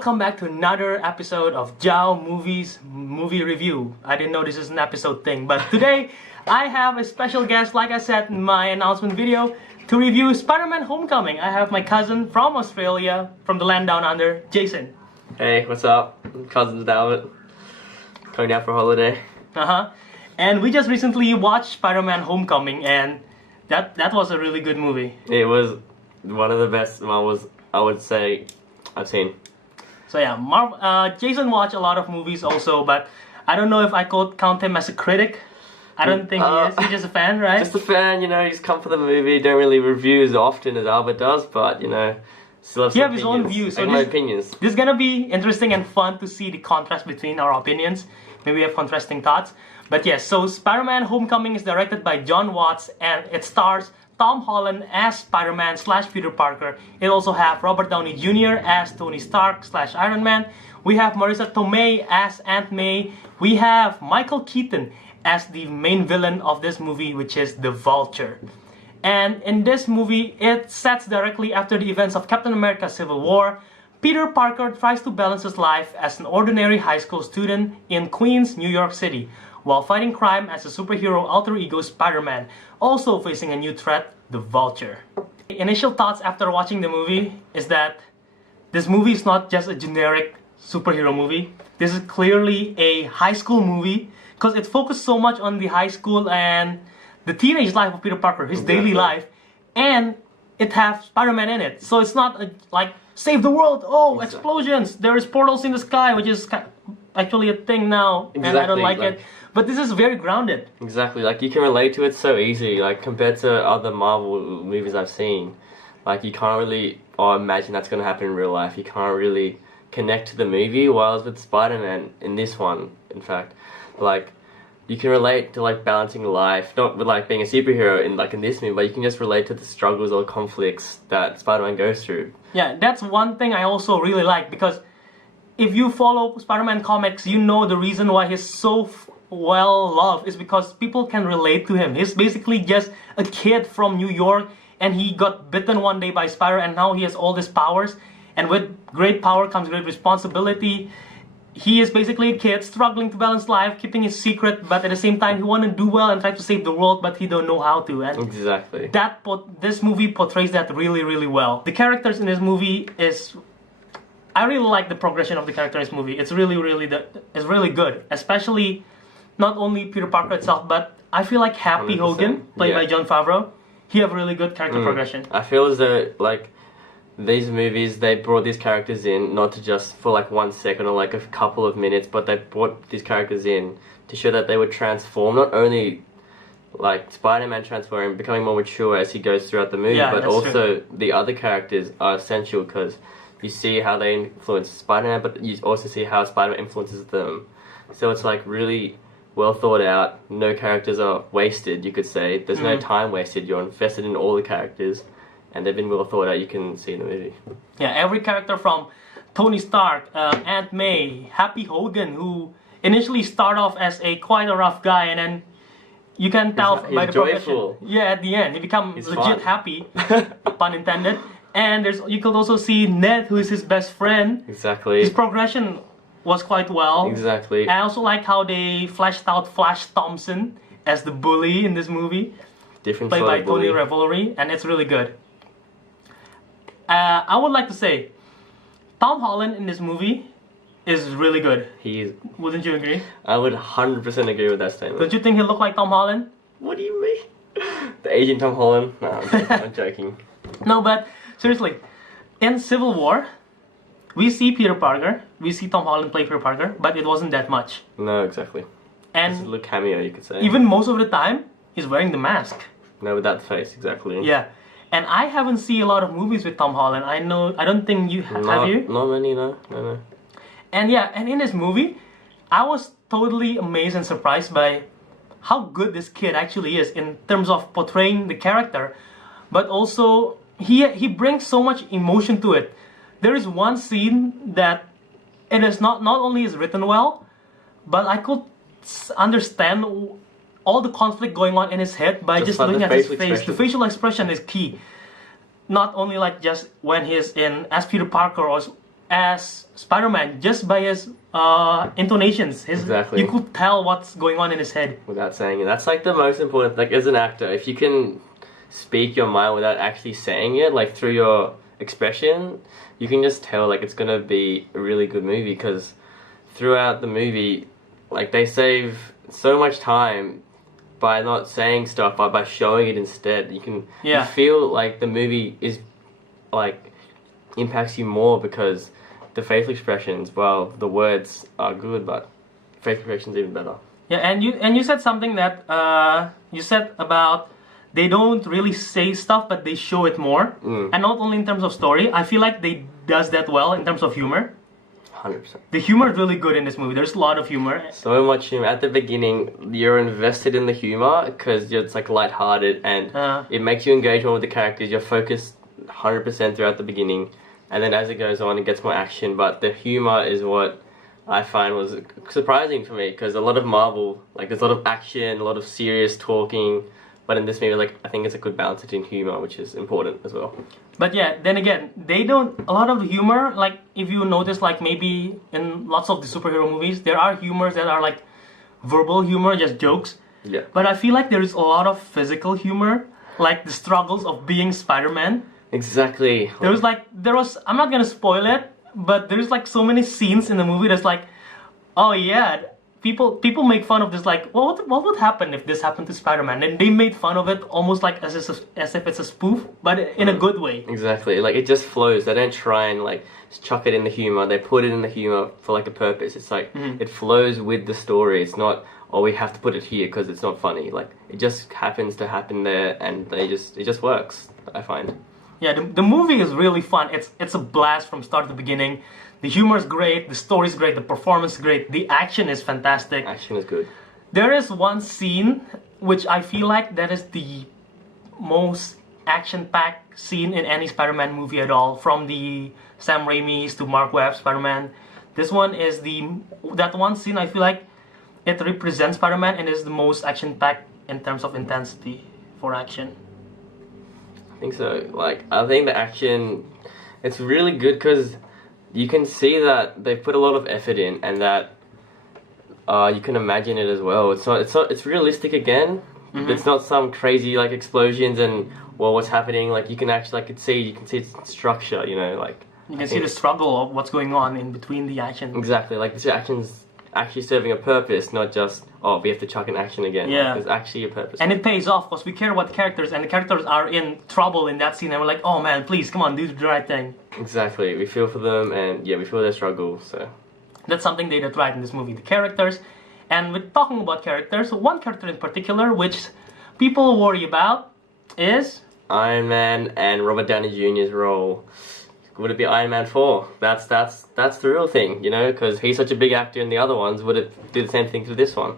welcome back to another episode of Jao Movies Movie Review. I didn't know this is an episode thing, but today I have a special guest, like I said in my announcement video, to review Spider-Man Homecoming. I have my cousin from Australia, from the land down under, Jason. Hey, what's up? Cousin's David. Coming down for holiday. And we just recently watched Spider-Man Homecoming, and that was a really good movie. It was one of the best Marvels, I would say, I've seen. So yeah, Jason watched a lot of movies also, but I don't know if I could count him as a critic. I don't think he is. He's just a fan, right? Just a fan, you know, he's come for the movie, don't really review as often as Albert does, but, you know, still have some his own views. So my opinions. This is gonna be interesting and fun to see the contrast between our opinions. Maybe we have contrasting thoughts. But yes, so Spider-Man Homecoming is directed by John Watts, and it stars Tom Holland as Spider-Man / Peter Parker. It also have Robert Downey Jr. as Tony Stark / Iron Man. We have Marissa Tomei as Aunt May. We have Michael Keaton as the main villain of this movie, which is the Vulture. And in this movie, it sets directly after the events of Captain America Civil War. Peter Parker tries to balance his life as an ordinary high school student in Queens, New York City, while fighting crime as a superhero alter ego Spider-Man, also facing a new threat, the Vulture. Initial thoughts after watching the movie is that this movie is not just a generic superhero movie. This is clearly a high school movie because it focused so much on the high school and the teenage life of Peter Parker, his daily life, and it has Spider-Man in it. So it's not like save the world, explosions, there is portals in the sky, which is actually a thing now, and I don't like it. But this is very grounded. Exactly, like you can relate to it so easy, like compared to other Marvel movies I've seen. Like you can't really imagine that's going to happen in real life. You can't really connect to the movie, while with Spider-Man in this one, in fact, like you can relate to like balancing life, not with like being a superhero in this movie, but you can just relate to the struggles or conflicts that Spider-Man goes through. Yeah, that's one thing I also really like, because if you follow Spider-Man comics, you know the reason why he's so well loved is because people can relate to him. He's basically just a kid from New York, and he got bitten one day by Spider, and now he has all these powers, and with great power comes great responsibility. He is basically a kid struggling to balance life, keeping his secret, but at the same time he want to do well and try to save the world, but he don't know how to. And exactly, this movie portrays that really, really well. The characters in this movie I really like the progression of the character in this movie. It's really good, especially not only Peter Parker itself, but I feel like Happy 100%. Hogan, played by Jon Favreau, he have really good character progression. I feel as though like these movies, they brought these characters in not to just for like 1 second or like a couple of minutes, but they brought these characters in to show that they would transform, not only like Spider-Man transforming, becoming more mature as he goes throughout the movie, but also the other characters are essential because you see how they influence Spider-Man, but you also see how Spider-Man influences them. So it's like really well thought out. No characters are wasted, you could say. There's no time wasted. You're invested in all the characters, and they've been well thought out. You can see in the movie. Yeah, every character from Tony Stark, Aunt May, Happy Hogan, who initially start off as quite a rough guy, and then you can tell by the progression. Yeah, at the end he becomes legit happy, pun intended. And you could also see Ned, who is his best friend. Exactly. His progression was quite well. Exactly. I also like how they fleshed out Flash Thompson as the bully in this movie. Different played by Tony Revolori, and it's really good. I would like to say, Tom Holland in this movie is really good. He is. Wouldn't you agree? I would 100% agree with that statement. Don't you think he looked like Tom Holland? What do you mean? The Asian Tom Holland? No, I'm joking. No, but seriously, in Civil War, we see Peter Parker, we see Tom Holland play Peter Parker, but it wasn't that much. No, exactly. And it's a little cameo, you could say. Even most of the time, he's wearing the mask. No, with that face, exactly. Yeah. And I haven't seen a lot of movies with Tom Holland. I don't think you have you? Not many, no. And yeah, and in this movie, I was totally amazed and surprised by how good this kid actually is in terms of portraying the character, but also he brings so much emotion to it. There is one scene that it is not only is written well, but I could understand all the conflict going on in his head by just looking at his face. The facial expression is key. Not only like just when he's in as Peter Parker or as Spider-Man just by his intonations. Exactly. You could tell what's going on in his head. Without saying it. That's like the most important, like as an actor, if you can speak your mind without actually saying it, like through your expression, you can just tell like it's gonna be a really good movie, because throughout the movie, like they save so much time by not saying stuff, but by showing it instead. You feel like the movie is like impacts you more, because the facial expressions, well, the words are good, but facial expressions even better. Yeah, and you said something that you said about they don't really say stuff, but they show it more, and not only in terms of story. I feel like they does that well in terms of humor. 100%. The humor is really good in this movie. There's a lot of humor. So much humor. At the beginning, you're invested in the humor because it's like lighthearted, and it makes you engage more with the characters. You're focused 100% throughout the beginning, and then as it goes on, it gets more action. But the humor is what I find was surprising for me, because a lot of Marvel, like there's a lot of action, a lot of serious talking, but in this movie, like I think it's a good balance between humor, which is important as well. But yeah, then again, they don't, a lot of the humor, like if you notice, like maybe in lots of the superhero movies, there are humors that are like verbal humor, just jokes. Yeah. But I feel like there is a lot of physical humor, like the struggles of being Spider-Man. Exactly. There was, I'm not gonna spoil it, but there's like so many scenes in the movie that's like, oh yeah, people make fun of this, like, what would happen if this happened to Spider-Man? And they made fun of it almost like as if it's a spoof, but in a good way. Exactly. Like it just flows. They don't try and like chuck it in the humor. They put it in the humor for like a purpose. It's like it flows with the story. It's not, oh, we have to put it here because it's not funny. Like it just happens to happen there, and it just works, I find. Yeah, the movie is really fun. It's a blast from start to beginning. The humor is great, the story is great, the performance is great, the action is fantastic. Action is good. There is one scene which I feel like that is the most action-packed scene in any Spider-Man movie at all, from the Sam Raimi's to Mark Webb's Spider-Man. This one is that one scene I feel like it represents Spider-Man and is the most action-packed in terms of intensity for action. I think so. Like I think the action, it's really good because you can see that they put a lot of effort in, and that you can imagine it as well. It's realistic again. It's not some crazy like explosions and what's happening. Like you can actually you can see its structure. You know, like you can see the struggle of what's going on in between the action. Exactly. Like this action's actually serving a purpose, not just we have to chuck in action again. Yeah, there's actually a purpose. And it pays off because we care about the characters, and the characters are in trouble in that scene, and we're like, oh man, please come on, do the right thing. Exactly, we feel for them, and we feel their struggle. So that's something they did right in this movie, the characters. And with talking about characters, one character in particular which people worry about is Iron Man and Robert Downey Jr.'s role. Would it be Iron Man 4? That's the real thing, you know, because he's such a big actor in the other ones. Would it do the same thing to this one?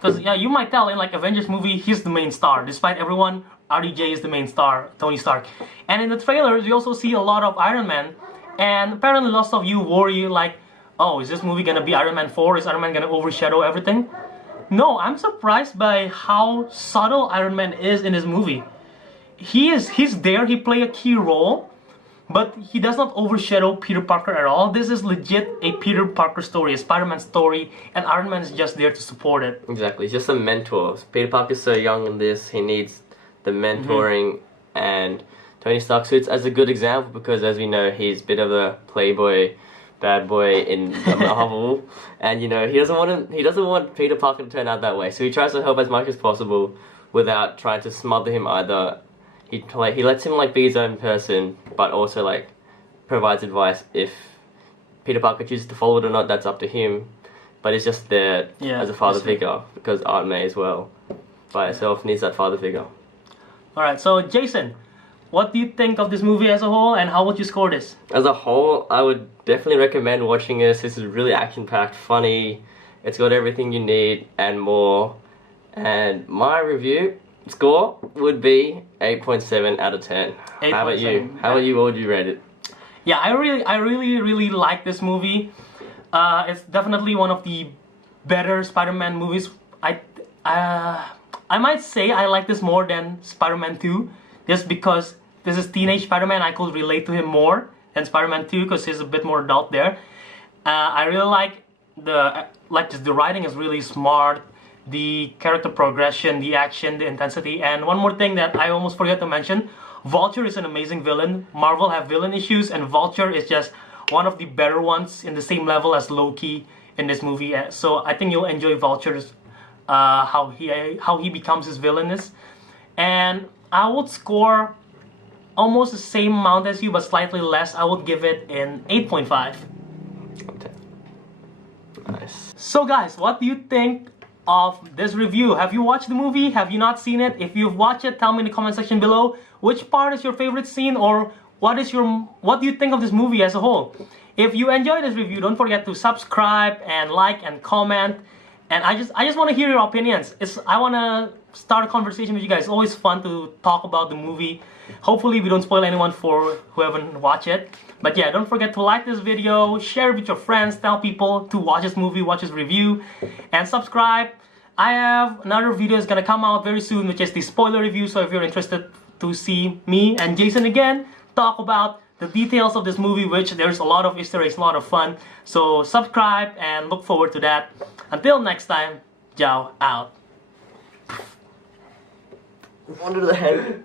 Because you might tell in like Avengers movie, he's the main star. Despite everyone, RDJ is the main star, Tony Stark. And in the trailers, you also see a lot of Iron Man. And apparently lots of you worry like, oh, is this movie gonna be Iron Man 4? Is Iron Man gonna overshadow everything? No, I'm surprised by how subtle Iron Man is in this movie. He's there, he play a key role, but he does not overshadow Peter Parker at all. This is legit a Peter Parker story, a Spider-Man story, and Iron Man is just there to support it. Exactly, he's just a mentor. Peter Parker's so young in this, he needs the mentoring, and Tony Stark suits as a good example because, as we know, he's a bit of a playboy, bad boy in Marvel, and you know he doesn't want Peter Parker to turn out that way. So he tries to help as much as possible without trying to smother him either. He lets him like be his own person, but also like provides advice. If Peter Parker chooses to follow it or not, that's up to him. But he's just there as a father figure, because Aunt May as well, by herself, needs that father figure. Alright, so Jason, what do you think of this movie as a whole, and how would you score this? As a whole, I would definitely recommend watching this. This is really action-packed, funny. It's got everything you need and more. And my review score would be 8.7 out of 10. 8. How about you? How about you? What would you rate it? Yeah, I really like this movie. It's definitely one of the better Spider-Man movies. I might say I like this more than Spider-Man 2, just because this is teenage Spider-Man. I could relate to him more than Spider-Man 2 because he's a bit more adult there. I really like just the writing is really smart, the character progression, the action, the intensity, and one more thing that I almost forgot to mention, Vulture is an amazing villain. Marvel have villain issues, and Vulture is just one of the better ones in the same level as Loki in this movie. So I think you'll enjoy Vulture's how he becomes his villainous, and I would score almost the same amount as you, but slightly less. I would give it an 8.5. Okay. Nice. So guys, what do you think of this review? Have you watched the movie? Have you not seen it? If you've watched it, tell me in the comment section below which part is your favorite scene, or what do you think of this movie as a whole? If you enjoyed this review, don't forget to subscribe and like and comment. And I just want to hear your opinions. I want to start a conversation with you guys. It's always fun to talk about the movie. Hopefully we don't spoil anyone for who haven't watched it. But yeah, don't forget to like this video, share it with your friends, tell people to watch this movie, watch this review, and subscribe. I have another video that's gonna come out very soon, which is the spoiler review. So if you're interested to see me and Jason again talk about the details of this movie, which there's a lot of Easter eggs, a lot of fun. So subscribe and look forward to that. Until next time, Jao out. Under the head.